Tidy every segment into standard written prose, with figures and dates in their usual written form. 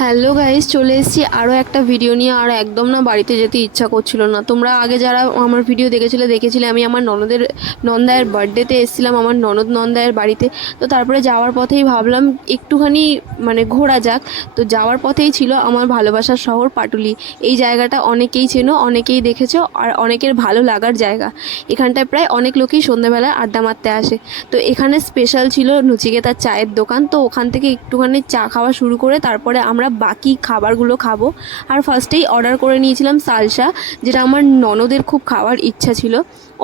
Hello guys, চলে এসেছি আরও একটা ভিডিও নিয়ে। আর একদম না বাড়িতে যেতে ইচ্ছা করছিল না। তোমরা আগে যারা আমার ভিডিও দেখেছিলে আমি আমার নন্দায়ের বার্থডেতে এসেছিলাম আমার নন্দায়ের বাড়িতে। তো তারপরে যাওয়ার পথেই ভাবলাম একটুখানি মানে ঘোরা যাক। তো যাওয়ার পথেই ছিল আমার ভালোবাসার শহর পাটুলি। এই জায়গাটা অনেকেই চেনো, অনেকেই দেখেছো, আর অনেকের ভালো লাগার জায়গা। এখানটায় প্রায় অনেক লোকই সন্ধ্যেবেলায় আড্ডা মারতে আসে। তো এখানে স্পেশাল ছিল নচিকেতার চায়ের দোকান। তো ওখান থেকে একটুখানি চা খাওয়া শুরু করে তারপরে আমরা বাকি খাবারগুলো খাবো। আর ফার্স্টেই অর্ডার করে নিয়েছিলাম সালসা, যেটা আমার ননদের খুব খাওয়ার ইচ্ছা ছিল।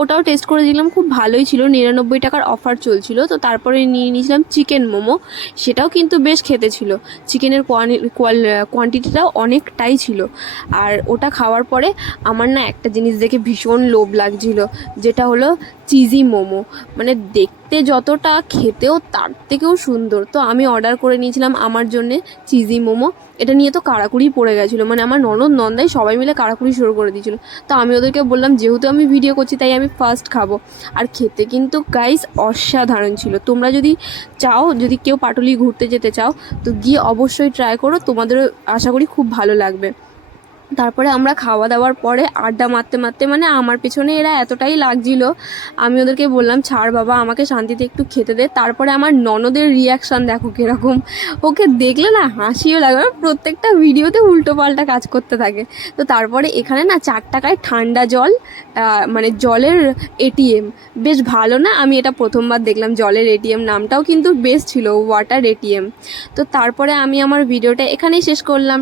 ওটাও টেস্ট করে দেখলাম, খুব ভালোই ছিল, 99 টাকার অফার চলছিল। তো তারপরে নিয়ে নিয়েছিলাম চিকেন মোমো, সেটাও কিন্তু বেশ খেতে ছিল। চিকেনের কোয়ান্টিটিটাও অনেকটাই ছিল। আর ওটা খাওয়ার পরে আমার না একটা জিনিস দেখে ভীষণ লোভ লাগছিল, যেটা হলো চিজি মোমো। মানে দেখতে যতটা, খেতেও তার থেকেও সুন্দর। তো আমি অর্ডার করে নিয়েছিলাম আমার জন্যে চিজি মোমো। এটা নিয়ে তো কাড়াকুড়ি পড়ে গেছিলো, মানে আমার নন্দাই সবাই মিলে কাড়াকুড়ি শুরু করে দিয়েছিলো। তো আমি ওদেরকে বললাম যেহেতু আমি ভিডিও করছি তাই আমি ফার্স্ট খাবো। আর খেতে কিন্তু গাইস অসাধারণ ছিল। তোমরা যদি চাও, যদি কেউ পাটুলি ঘুরতে যেতে চাও, তো গিয়ে অবশ্যই ট্রাই করো, তোমাদেরও আশা করি খুব ভালো লাগবে। তারপরে আমরা খাওয়া দাওয়ার পরে আড্ডা মারতে মারতে, মানে আমার পেছনে এরা এতটাই লাগছিল, আমি ওদেরকে বললাম ছাড় বাবা, আমাকে শান্তিতে একটু খেতে দে। তারপরে আমার ননদের রিয়াকশান দেখো কীরকম, ওকে দেখলে না হাসিও লাগে, প্রত্যেকটা ভিডিওতে উল্টো পাল্টা কাজ করতে থাকে। তো তারপরে এখানে না 4 টাকায় ঠান্ডা জল, মানে জলের এটিএম, বেশ ভালো না? আমি এটা প্রথমবার দেখলাম জলের এটিএম, নামটাও কিন্তু বেশ ছিল, ওয়াটার এটিএম। তো তারপরে আমি আমার ভিডিওটা এখানেই শেষ করলাম।